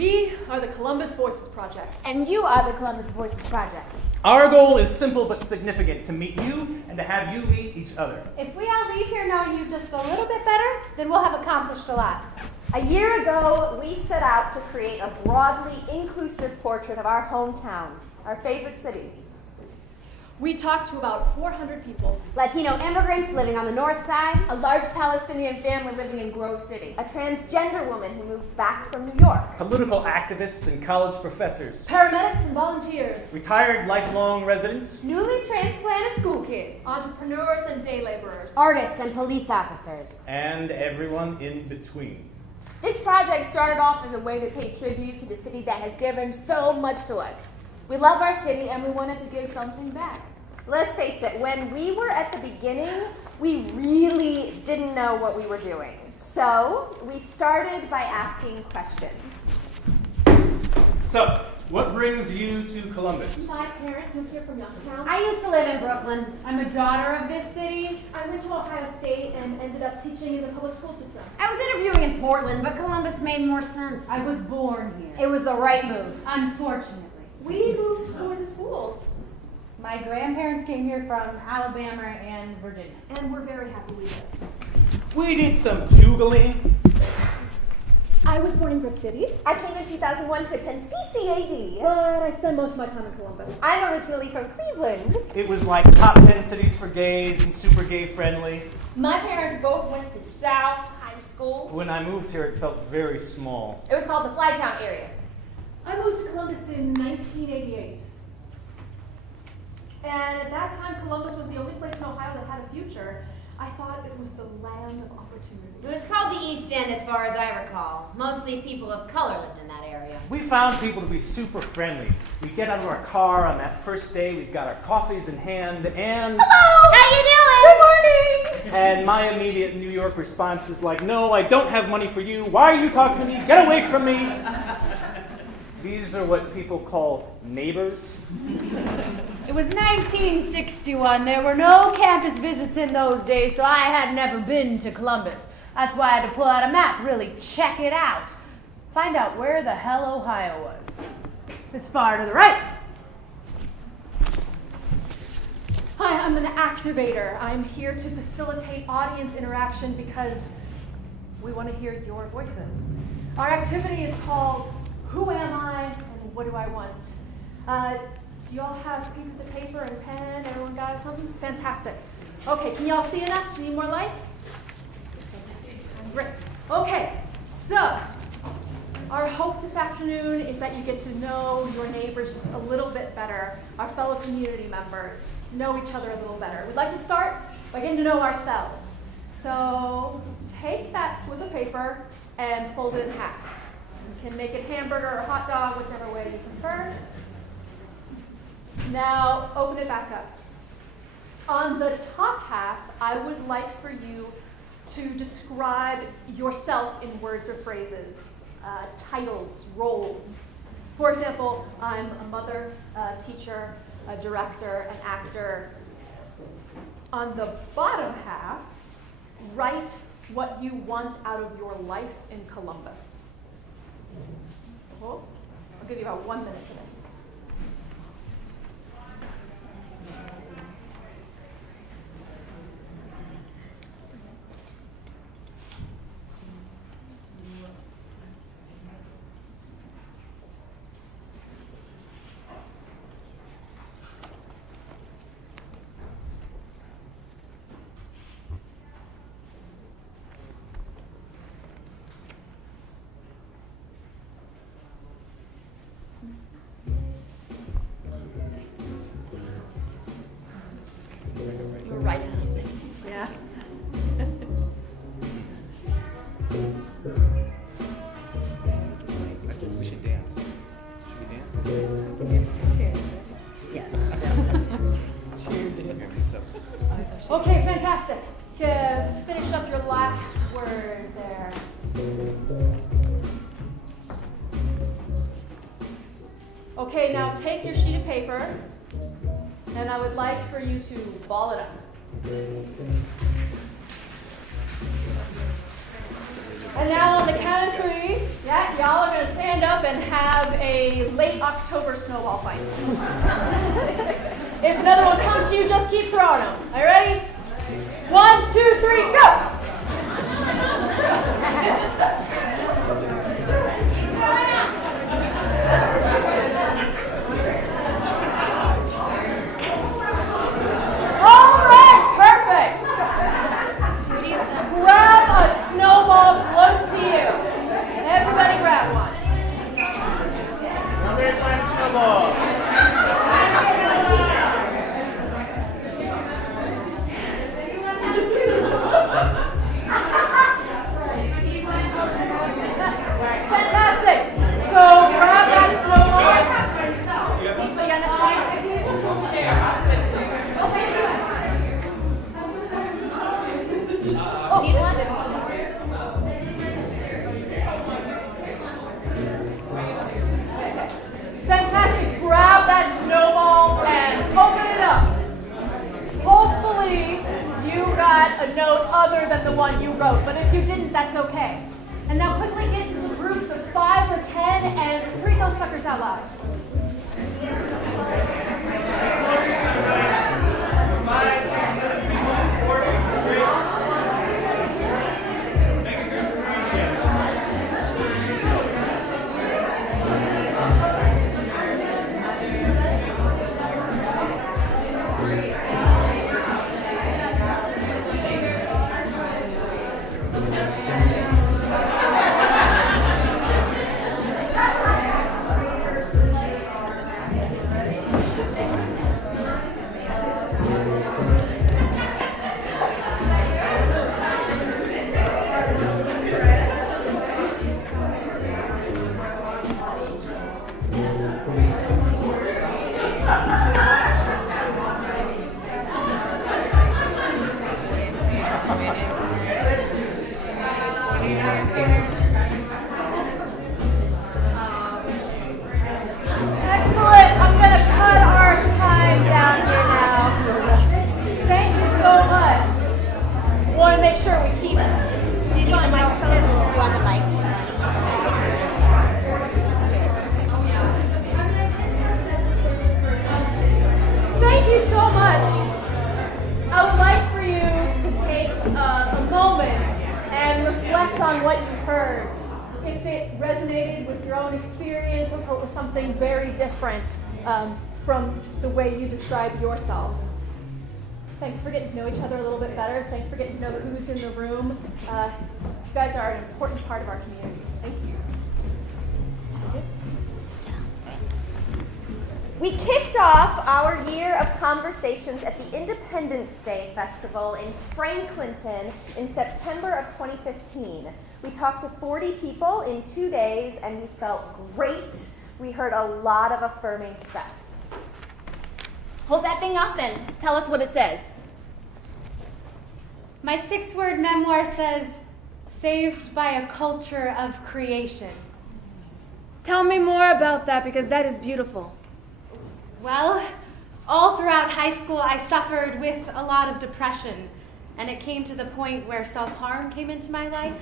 We are the Columbus Voices Project. And you are the Columbus Voices Project. Our goal is simple but significant, to meet you and to have you meet each other. If we all leave here knowing you just a little bit better, then we'll have accomplished a lot. A year ago, we set out to create a broadly inclusive portrait of our hometown, our favorite city. We talked to about 400 people. Latino immigrants living on the north side, a large Palestinian family living in Grove City, A transgender woman who moved back from New York. Political activists and college professors. Paramedics and volunteers. Retired lifelong residents. newly transplanted school kids, Entrepreneurs and day laborers. artists and police officers. And everyone in between. This project started off as a way to pay tribute to the city that has given so much to us. We love our city and we wanted to give something back. Let's face it, when we were at the beginning, we really didn't know what we were doing. So we started by asking questions. So, what brings you to Columbus? My parents moved here from Youngstown. I used to live in Brooklyn. I'm a daughter of this city. I went to Ohio State and ended up teaching in the public school system. I was interviewing in Portland, but Columbus made more sense. I was born here. It was the right move. Unfortunately. We moved for the schools, My grandparents came here from Alabama and Virginia. and we're very happy we did. We did some Googling. I was born in Grove City, I came in 2001 to attend CCAD. but I spend most of my time in Columbus. I'm originally from Cleveland. It was like top 10 cities for gays and super gay friendly. My parents both went to South High School. When I moved here, it felt very small. It was called the Flytown area. I moved to Columbus in 1988. And at that time, Columbus was the only place in Ohio that had a future. I thought it was the land of opportunity. It was called the East End as far as I recall. Mostly people of color lived in that area. We found people to be super friendly. We get out of our car on that first day, we've got our coffees in hand, and... Hello! How you doing? Good morning! And my immediate New York response is like, no, I don't have money for you. Why are you talking to me? Get away from me. These are what people call neighbors. It was 1961. There were no campus visits in those days, so I had never been to Columbus. That's why I had to pull out a map, really check it out. Find out where the hell Ohio was. It's far to the right. Hi, I'm an activator. I'm here to facilitate audience interaction because we want to hear your voices. Our activity is called Who Am I and What Do I Want? Do you all have pieces of paper and pen? Everyone got something? Fantastic. Okay, can y'all see enough? Do you need more light? Great. Okay, so our hope this afternoon is that you get to know your neighbors just a little bit better, our fellow community members, know each other a little better. We'd like to start by getting to know ourselves. So take that slip of paper and fold it in half. You can make it hamburger or hot dog, whichever way you prefer. Now open it back up. On the top half, I would like for you to describe yourself in words or phrases, titles, roles. For example, I'm a mother, a teacher, a director, an actor. On the bottom half, write what you want out of your life in Columbus. Cool? I'll give you about 1 minute for this. You're right in music. Yeah. I think we should dance. Should we dance? Yes. Cheer dance. Okay, fantastic. Finish up your last word there. Okay, now take your sheet of paper, and I would like for you to ball it up. And now on the count of three, y'all are going to stand up and have a late October snowball fight. If another one comes to you, just keep throwing them. Are you ready? 1, 2, 3, go! All right, perfect. Grab a snowball close to you. Everybody grab one. I'm ready to find a snowball. Fantastic. So grab that snowball. Fantastic. Grab that snowball and open it up. Hopefully you got a note other than the one you wrote, but if you didn't, that's okay. And now quickly get into groups of 5 or 10 and read those suckers out loud. Excellent. I'm going to cut our time down here now. Thank you so much. Want to make sure we keep it. Do you want the microphone? Do you want the mic? Thank you so much. I would like for you to take a moment and reflect on what you heard. If it resonated with your own experience or if it was something very different from the way you described yourself. Thanks for getting to know each other a little bit better. Thanks for getting to know who's in the room. You guys are an important part of our community. Thank you. We kicked off our year of conversations at the Independence Day Festival in Franklinton in September of 2015. We talked to 40 people in 2 days, and we felt great. We heard a lot of affirming stuff. Hold that thing up and tell us what it says. My 6-word memoir says, saved by a culture of creation. Tell me more about that, because that is beautiful. Well, all throughout high school, I suffered with a lot of depression, and it came to the point where self-harm came into my life.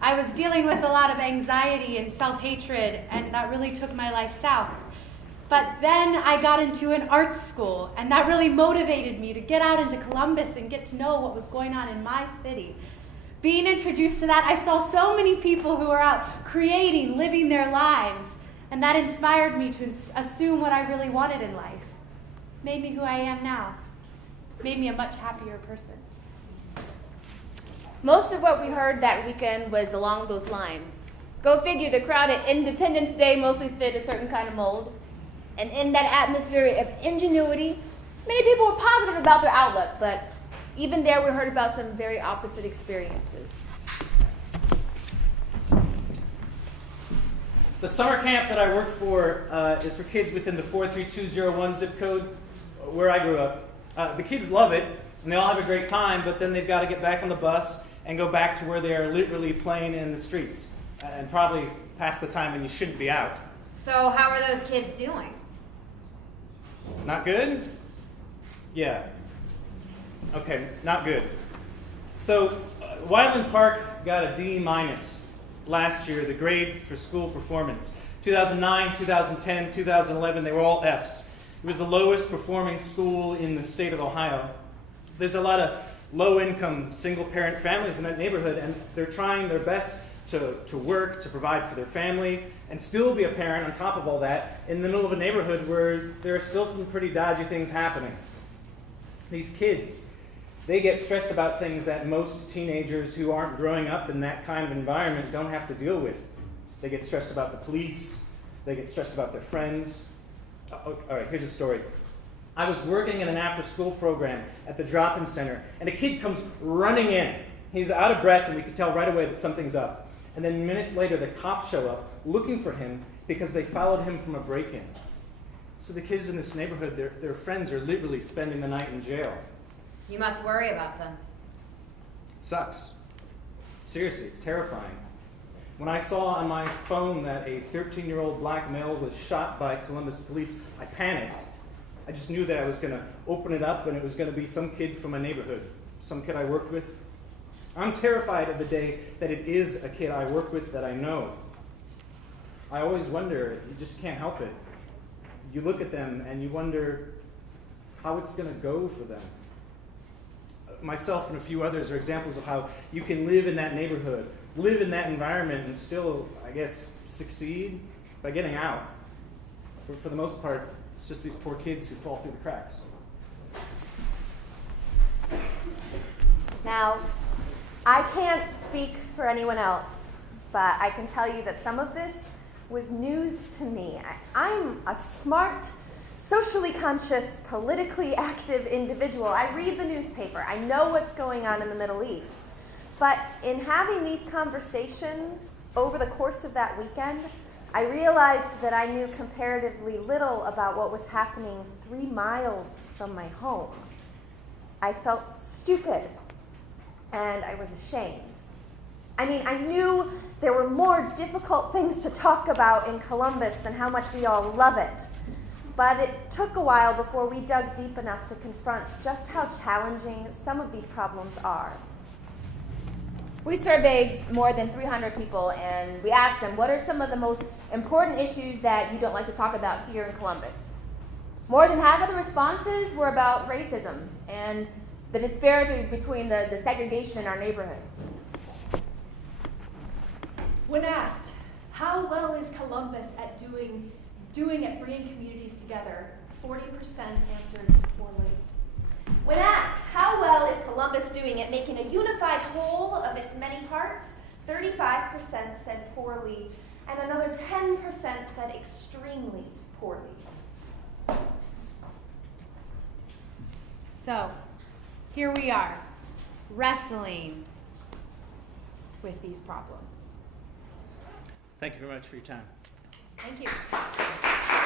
I was dealing with a lot of anxiety and self-hatred, and that really took my life south. But then I got into an art school, and that really motivated me to get out into Columbus and get to know what was going on in my city. Being introduced to that, I saw so many people who were out creating, living their lives, and that inspired me to assume what I really wanted in life. Made me who I am now. Made me a much happier person. Most of what we heard that weekend was along those lines. Go figure, the crowd at Independence Day mostly fit a certain kind of mold. And in that atmosphere of ingenuity, many people were positive about their outlook, but even there we heard about some very opposite experiences. The summer camp that I work for is for kids within the 43201 zip code where I grew up. The kids love it, and they all have a great time, but then they've got to get back on the bus and go back to where they are literally playing in the streets, and probably past the time when you shouldn't be out. So how are those kids doing? Not good? Yeah. Okay, not good. So, Wyland Park got a D- last year, the grade for school performance. 2009, 2010, 2011, they were all Fs. It was the lowest performing school in the state of Ohio. There's a lot of low-income, single-parent families in that neighborhood, and they're trying their best to work, to provide for their family, and still be a parent on top of all that in the middle of a neighborhood where there are still some pretty dodgy things happening. These kids, they get stressed about things that most teenagers who aren't growing up in that kind of environment don't have to deal with. They get stressed about the police. They get stressed about their friends. All right, here's a story. I was working in an after-school program at the drop-in center, and a kid comes running in. He's out of breath, and we could tell right away that something's up. And then minutes later, the cops show up looking for him because they followed him from a break-in. So the kids in this neighborhood, their friends are literally spending the night in jail. You must worry about them. It sucks. Seriously, it's terrifying. When I saw on my phone that a 13-year-old black male was shot by Columbus police, I panicked. I just knew that I was going to open it up and it was going to be some kid from my neighborhood, some kid I worked with. I'm terrified of the day that it is a kid I work with that I know. I always wonder, you just can't help it. You look at them and you wonder how it's going to go for them. Myself and a few others are examples of how you can live in that neighborhood, live in that environment, and still, I guess, succeed by getting out. But for the most part, it's just these poor kids who fall through the cracks. Now, I can't speak for anyone else, but I can tell you that some of this was news to me. I'm a smart, socially conscious, politically active individual. I read the newspaper. I know what's going on in the Middle East. But in having these conversations over the course of that weekend, I realized that I knew comparatively little about what was happening 3 miles from my home. I felt stupid, and I was ashamed. I mean, I knew there were more difficult things to talk about in Columbus than how much we all love it. But it took a while before we dug deep enough to confront just how challenging some of these problems are. We surveyed more than 300 people, and we asked them, what are some of the most important issues that you don't like to talk about here in Columbus? More than half of the responses were about racism and the disparity between the segregation in our neighborhoods. When asked, how well is Columbus at doing at bringing communities together, 40% answered poorly. When asked, how well is Columbus doing at making a unified whole of its many parts, 35% said poorly, and another 10% said extremely poorly. So, here we are, wrestling with these problems. Thank you very much for your time. Thank you.